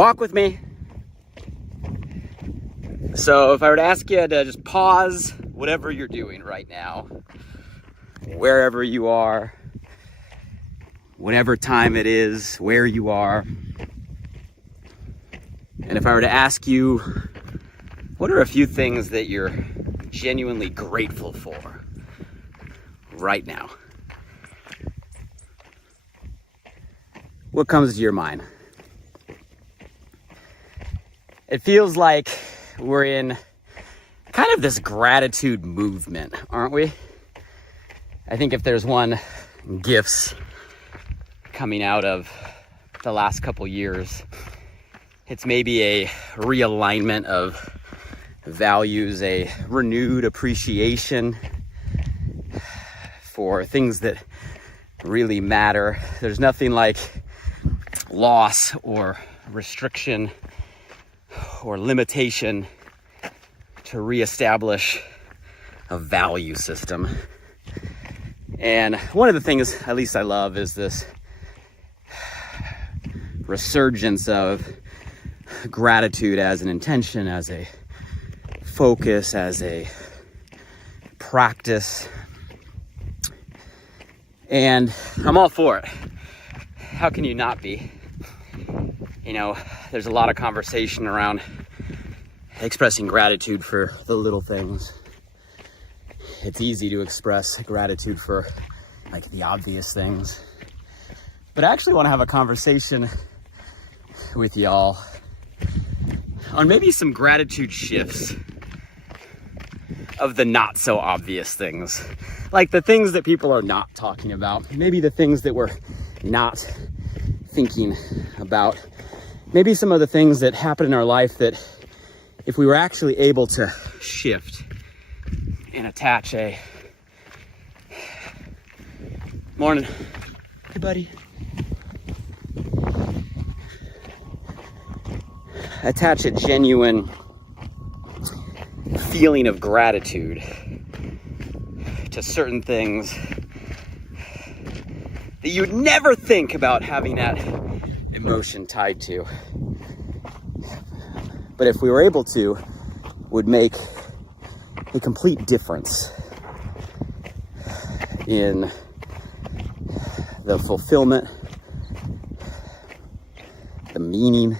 Walk with me. So if I were to ask you to just pause whatever you're doing right now, wherever you are, whatever time it is, where you are, and if I were to ask you, what are a few things that you're genuinely grateful for right now? What comes to your mind? It feels like we're in kind of this gratitude movement, aren't we? I think if there's one gifts coming out of the last couple years, it's maybe a realignment of values, a renewed appreciation for things that really matter. There's nothing like loss or restriction or limitation to reestablish a value system. And one of the things, at least I love, is this resurgence of gratitude as an intention, as a focus, as a practice. And I'm all for it. How can you not be? You know, there's a lot of conversation around expressing gratitude for the little things. It's easy to express gratitude for like the obvious things. But I actually want to have a conversation with y'all on maybe some gratitude shifts of the not so obvious things. Like the things that people are not talking about. Maybe the things that we're not thinking about. Maybe some of the things that happen in our life that if we were actually able to shift and attach a morning, hey buddy, attach a genuine feeling of gratitude to certain things that you would never think about having that emotion tied to. But if we were able to, would make a complete difference in the fulfillment, the meaning,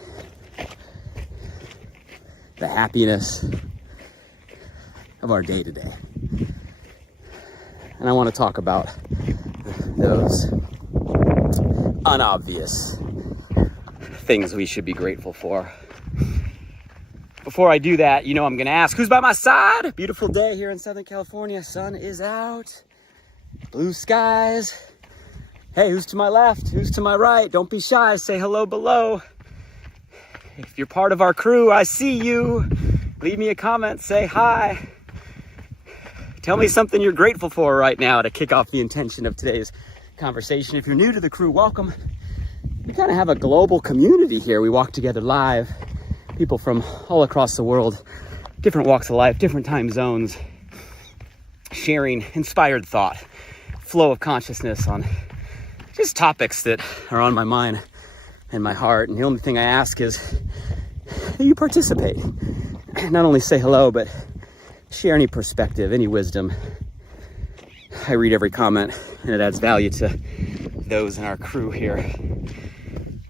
the happiness of our day-to-day. And I want to talk about those unobvious things we should be grateful for. Before I do that, you know I'm gonna ask, who's by my side? Beautiful day here in Southern California. Sun is out, blue skies. Hey, who's to my left? Who's to my right? Don't be shy, say hello below. If you're part of our crew, I see you. Leave me a comment, say hi. Tell me something you're grateful for right now to kick off the intention of today's conversation. If you're new to the crew, welcome. We kind of have a global community here. We walk together live. People from all across the world, different walks of life, different time zones, sharing inspired thought, flow of consciousness on just topics that are on my mind and my heart. And the only thing I ask is that you participate. Not only say hello, but share any perspective, any wisdom. I read every comment and it adds value to those in our crew here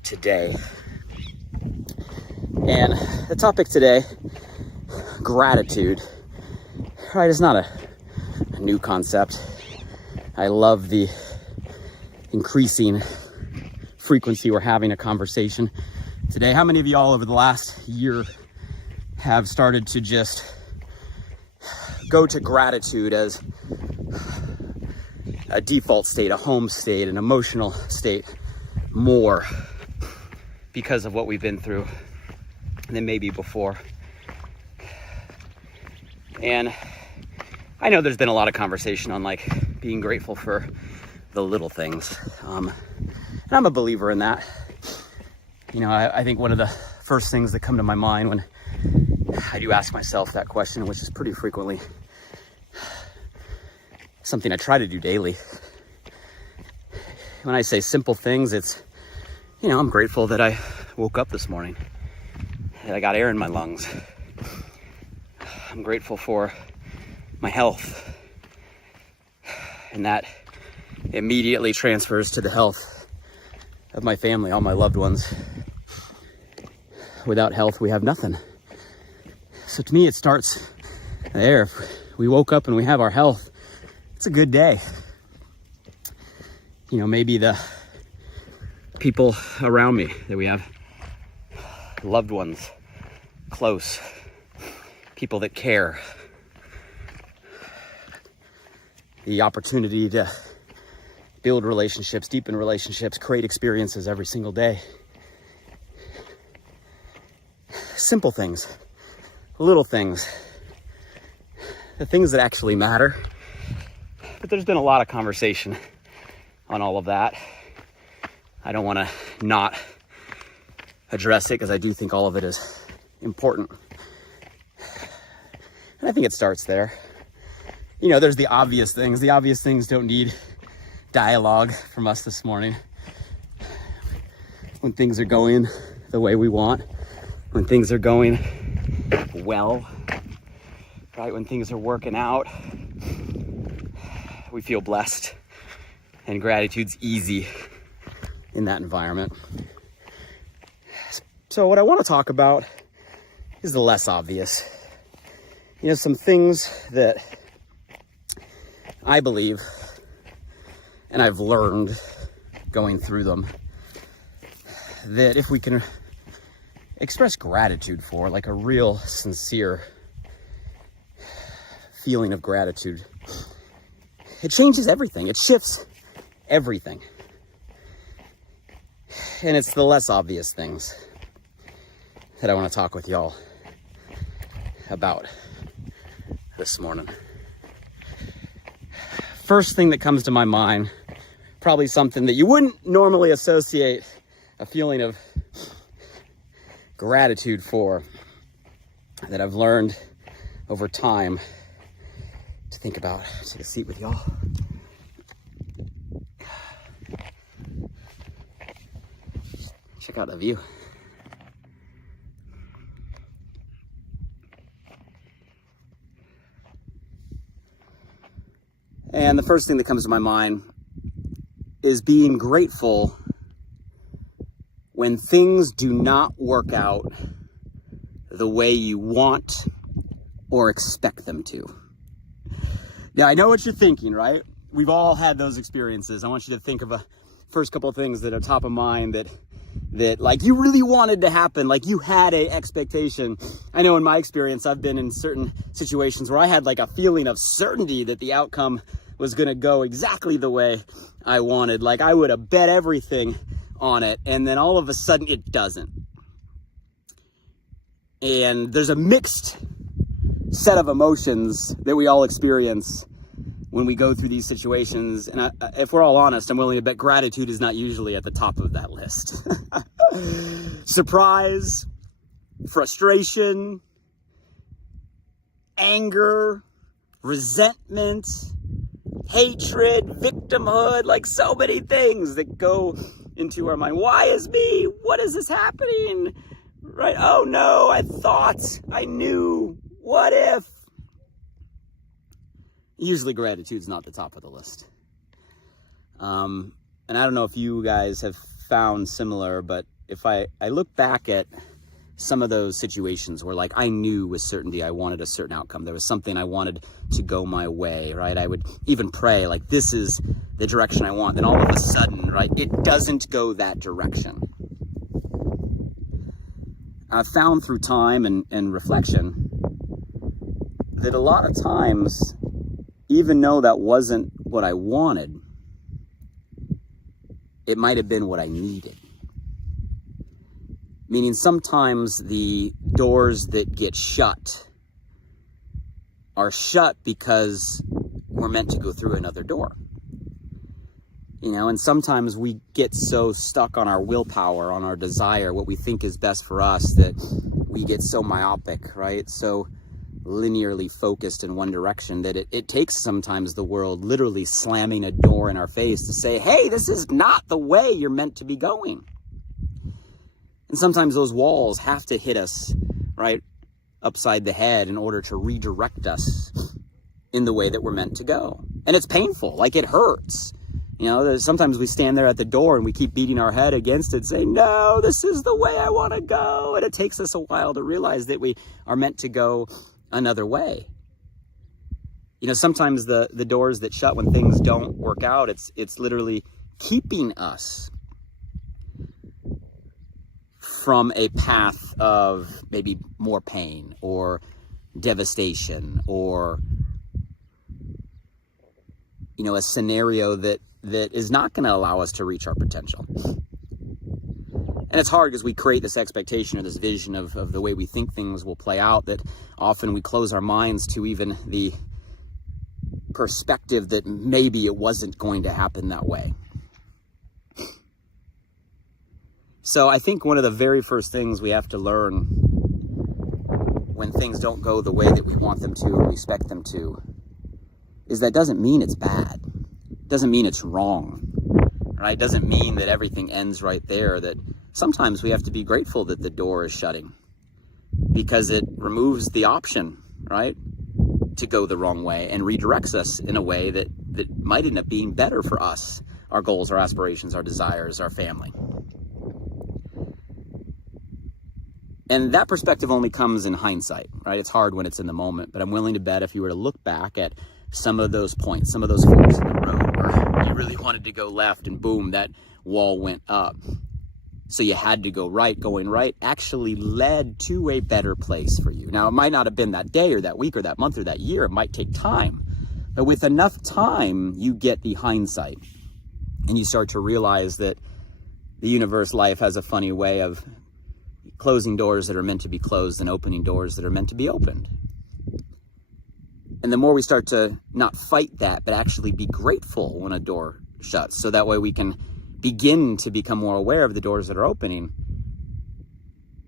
today. And the topic today, gratitude, right, it's not a new concept. I love the increasing frequency we're having a conversation today. How many of y'all over the last year have started to just go to gratitude as a default state, a home state, an emotional state more because of what we've been through than maybe before? And I know there's been a lot of conversation on like being grateful for the little things. And I'm a believer in that. You know, I think one of the first things that come to my mind when I do ask myself that question, which is pretty frequently something I try to do daily. When I say simple things, it's, you know, I'm grateful that I woke up this morning. that I got air in my lungs. I'm grateful for my health, and that immediately transfers to the health of my family, all my loved ones. Without health, we have nothing. So to me, it starts there. If we woke up and we have our health, it's a good day. You know, maybe the people around me that we have, loved ones, close, people that care, the opportunity to build relationships, deepen relationships, create experiences every single day. Simple things, little things, the things that actually matter. But there's been a lot of conversation on all of that. I don't want to not address it because I do think all of it is important. And I think it starts there. You know, there's the obvious things. The obvious things don't need dialogue from us this morning. When things are going the way we want, when things are going well, right? When things are working out, we feel blessed, and gratitude's easy in that environment. So what I want to talk about is the less obvious. You know, some things that I believe, and I've learned going through them, that if we can express gratitude for, like a real sincere feeling of gratitude, it changes everything. It shifts everything. And it's the less obvious things that I want to talk with y'all about this morning. First thing that comes to my mind, probably something that you wouldn't normally associate a feeling of gratitude for, that I've learned over time to think about. Take a seat with y'all. Check out the view. And the first thing that comes to my mind is being grateful when things do not work out the way you want or expect them to. Now, I know what you're thinking, right? We've all had those experiences. I want you to think of a first couple of things that are top of mind that like you really wanted to happen, like you had a expectation. I know in my experience, I've been in certain situations where I had like a feeling of certainty that the outcome was going to go exactly the way I wanted. Like I would have bet everything on it, and then all of a sudden it doesn't. And there's a mixed set of emotions that we all experience when we go through these situations. And if we're all honest, I'm willing to bet gratitude is not usually at the top of that list. Surprise, frustration, anger, resentment, hatred, victimhood, like so many things that go into our mind. Why is me? What is this happening? Right? Oh no, I thought, I knew. What if? Usually gratitude's not the top of the list. And I don't know if you guys have found similar, but if I look back at some of those situations where like I knew with certainty I wanted a certain outcome, there was something I wanted to go my way, right? I would even pray like, this is the direction I want. Then all of a sudden, right, it doesn't go that direction. I've found through time and reflection that a lot of times, even though that wasn't what I wanted, it might have been what I needed. Meaning sometimes the doors that get shut are shut because we're meant to go through another door. You know, and sometimes we get so stuck on our willpower, on our desire, what we think is best for us, that we get so myopic, right? So linearly focused in one direction that it takes sometimes the world literally slamming a door in our face to say, hey, this is not the way you're meant to be going. And sometimes those walls have to hit us right, upside the head in order to redirect us in the way that we're meant to go. And it's painful, like it hurts. You know, sometimes we stand there at the door and we keep beating our head against it, saying, no, this is the way I want to go. And it takes us a while to realize that we are meant to go another way. You know, sometimes the doors that shut when things don't work out, it's literally keeping us from a path of maybe more pain or devastation, or, you know, a scenario that is not going to allow us to reach our potential. And it's hard because we create this expectation or this vision of the way we think things will play out, that often we close our minds to even the perspective that maybe it wasn't going to happen that way. So I think one of the very first things we have to learn when things don't go the way that we want them to or we expect them to is that doesn't mean it's bad. Doesn't mean it's wrong, right? Doesn't mean that everything ends right there. That sometimes we have to be grateful that the door is shutting, because it removes the option, right, to go the wrong way and redirects us in a way that might end up being better for us, our goals, our aspirations, our desires, our family. And that perspective only comes in hindsight, right? It's hard when it's in the moment, but I'm willing to bet if you were to look back at some of those points, some of those forks in the road where you really wanted to go left and boom, that wall went up. So you had to go right. Going right actually led to a better place for you. Now, it might not have been that day or that week or that month or that year. It might take time. But with enough time, you get the hindsight. And you start to realize that the universe, life, has a funny way of closing doors that are meant to be closed and opening doors that are meant to be opened. And the more we start to not fight that, but actually be grateful when a door shuts, so that way we can begin to become more aware of the doors that are opening,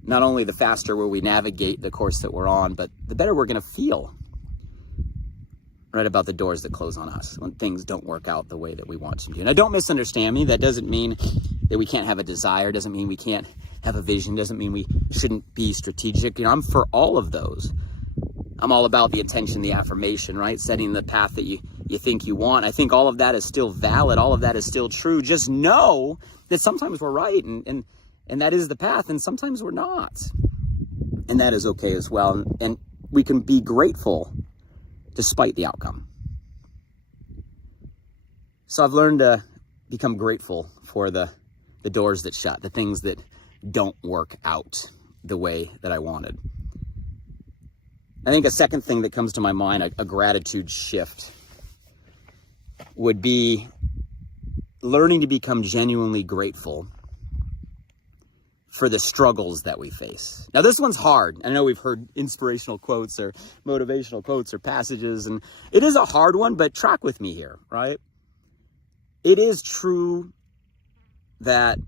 not only the faster will we navigate the course that we're on, but the better we're going to feel, right, about the doors that close on us when things don't work out the way that we want them to. Now, don't misunderstand me. That doesn't mean that we can't have a desire, doesn't mean we can't have a vision, doesn't mean we shouldn't be strategic. You know, I'm for all of those. I'm all about the intention, the affirmation, right? Setting the path that you think you want. I think all of that is still valid. All of that is still true. Just know that sometimes we're right and that is the path, and sometimes we're not. And that is okay as well. And we can be grateful despite the outcome. So I've learned to become grateful for the doors that shut, the things that don't work out the way that I wanted. I think a second thing that comes to my mind, a gratitude shift, would be learning to become genuinely grateful for the struggles that we face. Now, this one's hard. I know we've heard inspirational quotes or motivational quotes or passages, and it is a hard one, but track with me here, right? It is true that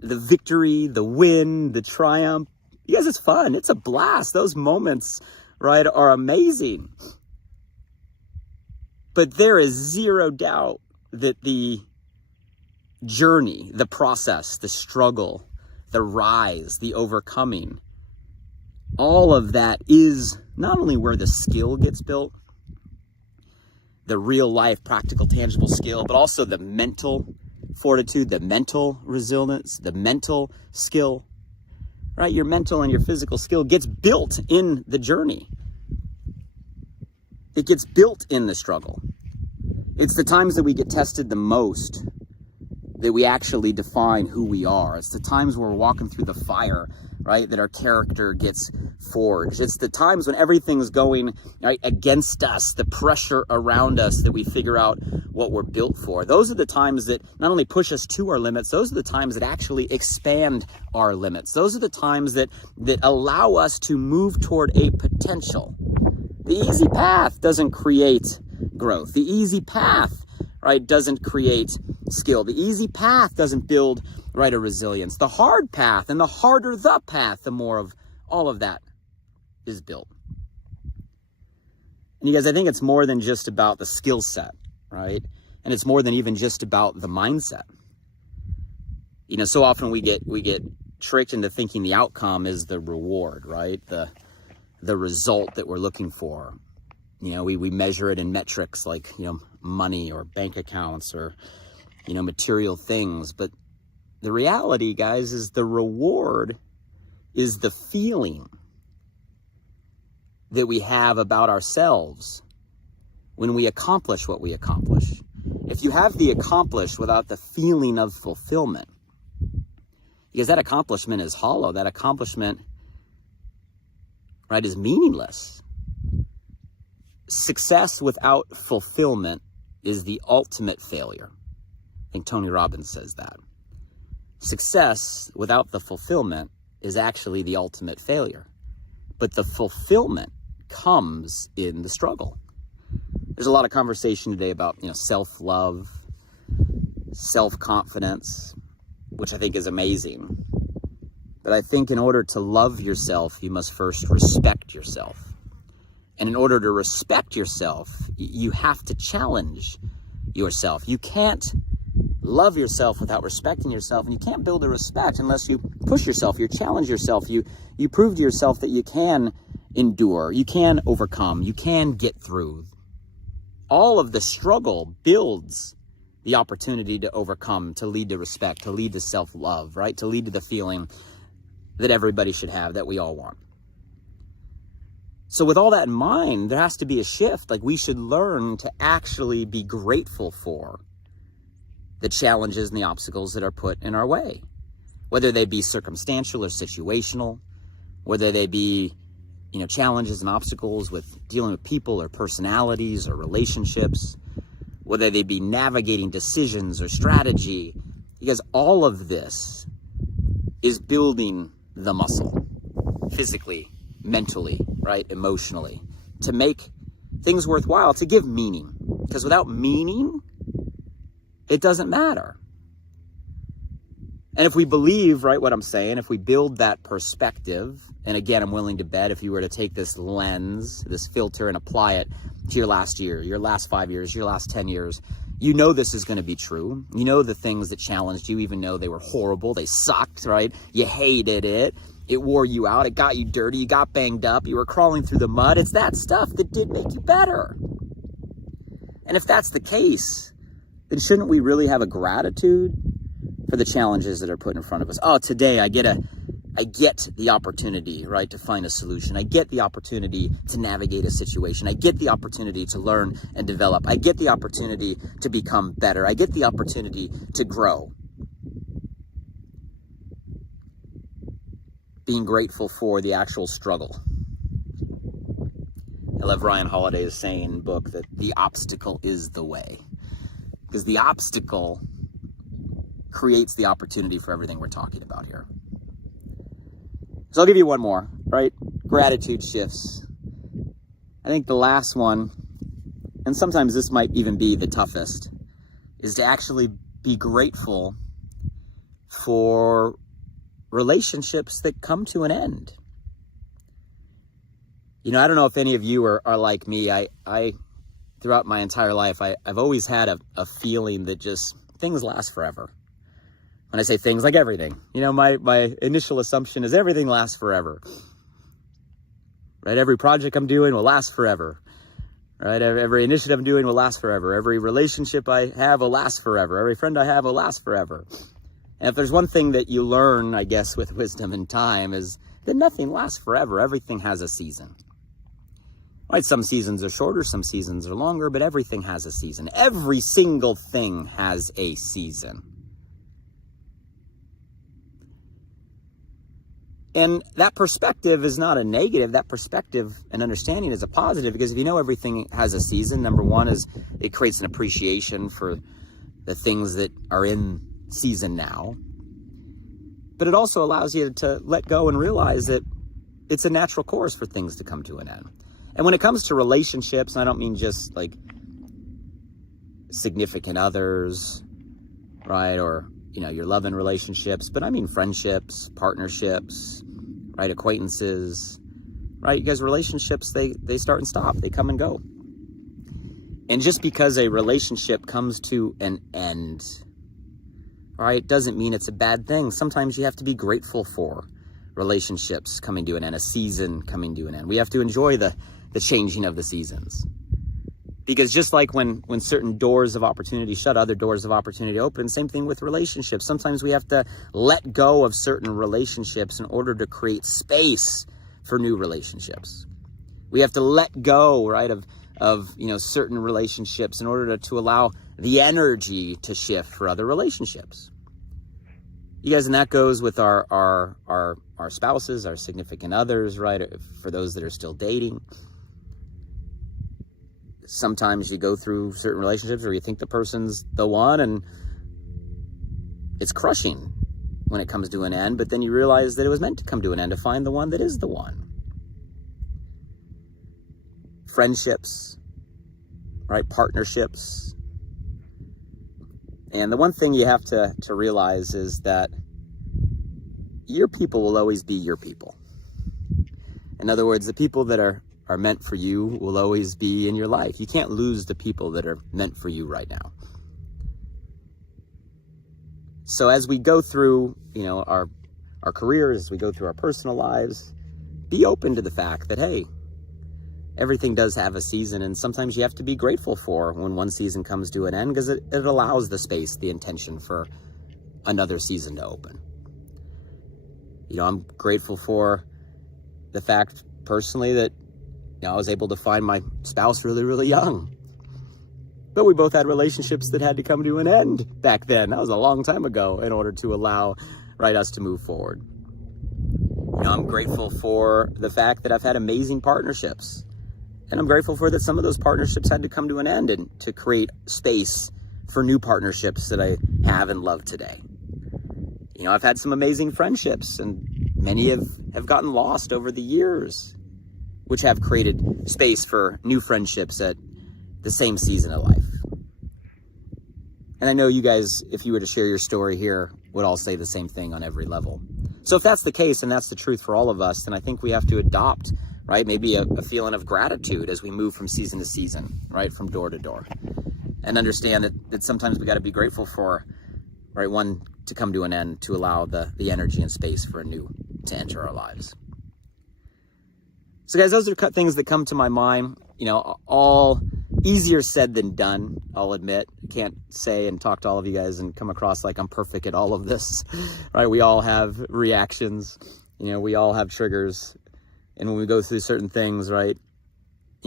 the victory, the win, the triumph, you guys, it's fun. It's a blast. Those moments, right, are amazing. But there is zero doubt that the journey, the process, the struggle, the rise, the overcoming, all of that is not only where the skill gets built, the real life, practical, tangible skill, but also the mental fortitude, the mental resilience, the mental skill, right? Your mental and your physical skill gets built in the journey. It gets built in the struggle. It's the times that we get tested the most that we actually define who we are. It's the times where we're walking through the fire, right, that our character gets forged. It's the times when everything's going right against us, the pressure around us, that we figure out what we're built for. Those are the times that not only push us to our limits, those are the times that actually expand our limits. Those are the times that allow us to move toward a potential. The easy path doesn't create growth. The easy path, right, doesn't create skill. The easy path doesn't build, right, a resilience. The hard path, and the harder the path, the more of all of that is built. And you guys, I think it's more than just about the skill set, right? And it's more than even just about the mindset. You know, so often we get tricked into thinking the outcome is the reward, right? The result that we're looking for. You know, we measure it in metrics like, you know, money or bank accounts or, you know, material things. But the reality, guys, is the reward is the feeling that we have about ourselves when we accomplish what we accomplish. If you have the accomplished without the feeling of fulfillment, because that accomplishment is hollow, that accomplishment, right, is meaningless. Success without fulfillment is the ultimate failure. I think Tony Robbins says that. Success without the fulfillment is actually the ultimate failure. But the fulfillment comes in the struggle. There's a lot of conversation today about, you know, self-love, self-confidence, which I think is amazing. But I think in order to love yourself, you must first respect yourself. And in order to respect yourself, you have to challenge yourself. You can't love yourself without respecting yourself, and you can't build a respect unless you push yourself, you challenge yourself, you prove to yourself that you can endure, you can overcome, you can get through. All of the struggle builds the opportunity to overcome, to lead to respect, to lead to self-love, right? To lead to the feeling that everybody should have, that we all want. So with all that in mind, there has to be a shift. Like, we should learn to actually be grateful for the challenges and the obstacles that are put in our way, whether they be circumstantial or situational, whether they be, you know, challenges and obstacles with dealing with people or personalities or relationships, whether they be navigating decisions or strategy, because all of this is building the muscle physically, mentally, right, emotionally, to make things worthwhile, to give meaning. Because without meaning, it doesn't matter. And if we believe, right, what I'm saying, if we build that perspective, and again, I'm willing to bet if you were to take this lens, this filter, and apply it to your last year, your last 5 years, your last 10 years, you know this is going to be true. You know the things that challenged you, even though they were horrible, they sucked, right? You hated it. It wore you out. It got you dirty. You got banged up. You were crawling through the mud. It's that stuff that did make you better. And if that's the case, then shouldn't we really have a gratitude for the challenges that are put in front of us? Oh, today I get the opportunity, right, to find a solution. I get the opportunity to navigate a situation. I get the opportunity to learn and develop. I get the opportunity to become better. I get the opportunity to grow. Being grateful for the actual struggle. I love Ryan Holiday's saying in the book that the obstacle is the way. Because the obstacle creates the opportunity for everything we're talking about here. So I'll give you one more, right? Gratitude shifts. I think the last one, and sometimes this might even be the toughest, is to actually be grateful for relationships that come to an end. You know, I don't know if any of you are like me. I throughout my entire life, I've always had a feeling that just things last forever. When I say things, like everything, you know, my initial assumption is everything lasts forever, right? Every project I'm doing will last forever, right? Every initiative I'm doing will last forever. Every relationship I have will last forever. Every friend I have will last forever. And if there's one thing that you learn, I guess, with wisdom and time, is that nothing lasts forever. Everything has a season, right? Some seasons are shorter, some seasons are longer, but everything has a season. Every single thing has a season. And that perspective is not a negative. That perspective and understanding is a positive, because if you know everything has a season, number one is it creates an appreciation for the things that are in season now. But it also allows you to let go and realize that it's a natural course for things to come to an end. And when it comes to relationships, I don't mean just like significant others, right? Or, you know, your love and relationships, but I mean friendships, partnerships, right? Acquaintances, right? You guys, relationships, they start and stop. They come and go. And just because a relationship comes to an end, all right, doesn't mean it's a bad thing. Sometimes you have to be grateful for relationships coming to an end, a season coming to an end. We have to enjoy the changing of the seasons. Because just like when certain doors of opportunity shut, other doors of opportunity open, same thing with relationships. Sometimes we have to let go of certain relationships in order to create space for new relationships. We have to let go, right, of certain relationships in order to allow the energy to shift for other relationships. You guys, and that goes with our spouses, our significant others, right? For those that are still dating. Sometimes you go through certain relationships where you think the person's the one and it's crushing when it comes to an end, but then you realize that it was meant to come to an end, to find the one that is the one. Friendships, right? Partnerships. And the one thing you have to realize is that your people will always be your people. In other words, the people that are meant for you will always be in your life. You can't lose the people that are meant for you right now. So as we go through, our careers, as we go through our personal lives, be open to the fact that, hey, everything does have a season, and sometimes you have to be grateful for when one season comes to an end, because it allows the space, the intention for another season to open. I'm grateful for the fact personally that I was able to find my spouse really, really young. But we both had relationships that had to come to an end back then. That was a long time ago in order to allow, right, us to move forward. I'm grateful for the fact that I've had amazing partnerships. And I'm grateful for that some of those partnerships had to come to an end and to create space for new partnerships that I have and love today. I've had some amazing friendships, and many have gotten lost over the years, which have created space for new friendships at the same season of life. And I know you guys, if you were to share your story here, would all say the same thing on every level. So if that's the case, and that's the truth for all of us, then I think we have to adopt, right, maybe a feeling of gratitude as we move from season to season, right, from door to door. And understand that sometimes we got to be grateful for, right, one to come to an end, to allow the energy and space for a new to enter our lives. So guys, those are things that come to my mind, all easier said than done, I'll admit. Can't say and talk to all of you guys and come across like I'm perfect at all of this, right? We all have reactions, we all have triggers. And when we go through certain things, right,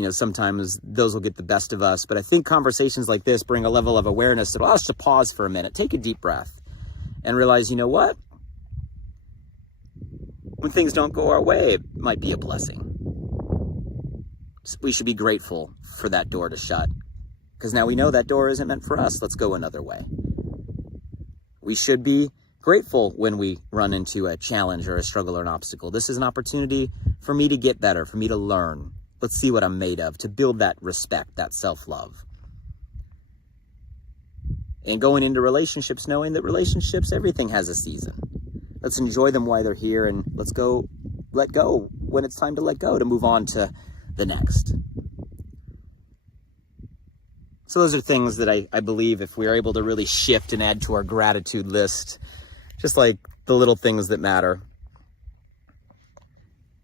sometimes those will get the best of us. But I think conversations like this bring a level of awareness that allows us to pause for a minute, take a deep breath, and realize, what? When things don't go our way, it might be a blessing. We should be grateful for that door to shut, because now we know that door isn't meant for us. Let's go another way. We should be grateful when we run into a challenge or a struggle or an obstacle. This is an opportunity for me to get better, for me to learn. Let's see what I'm made of, to build that respect, that self-love. And going into relationships, knowing that relationships, everything has a season. Let's enjoy them while they're here, and let's go let go when it's time to let go, to move on to the next. So those are things that I believe if we are able to really shift and add to our gratitude list, just like the little things that matter,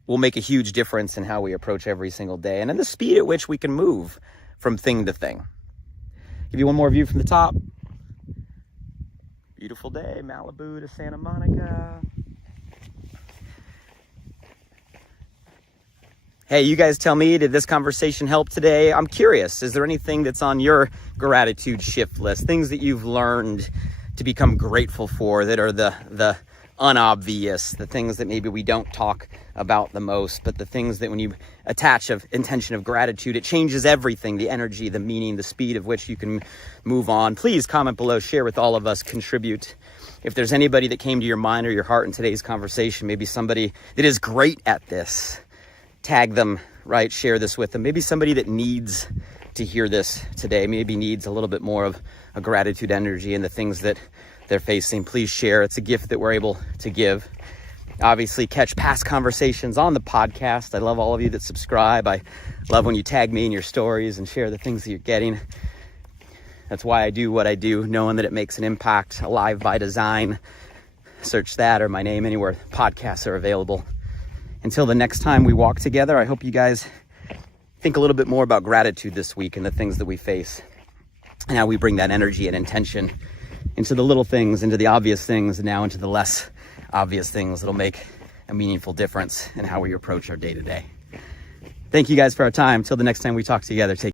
will make a huge difference in how we approach every single day and in the speed at which we can move from thing to thing. Give you one more view from the top. Beautiful day, Malibu to Santa Monica. Hey, you guys tell me, did this conversation help today? I'm curious, is there anything that's on your gratitude shift list? Things that you've learned to become grateful for that are the unobvious, the things that maybe we don't talk about the most, but the things that when you attach an intention of gratitude, it changes everything, the energy, the meaning, the speed of which you can move on. Please comment below, share with all of us, contribute. If there's anybody that came to your mind or your heart in today's conversation, maybe somebody that is great at this, tag them, right? Share this with them. Maybe somebody that needs to hear this today, maybe needs a little bit more of a gratitude energy and the things that they're facing. Please share. It's a gift that we're able to give. Obviously, catch past conversations on the podcast. I love all of you that subscribe. I love when you tag me in your stories and share the things that you're getting. That's why I do what I do, knowing that it makes an impact. Alive by Design. Search that or my name anywhere podcasts are available. Until the next time we walk together, I hope you guys think a little bit more about gratitude this week and the things that we face, and how we bring that energy and intention into the little things, into the obvious things, and now into the less obvious things that'll make a meaningful difference in how we approach our day to day. Thank you guys for our time. Till the next time we talk together, take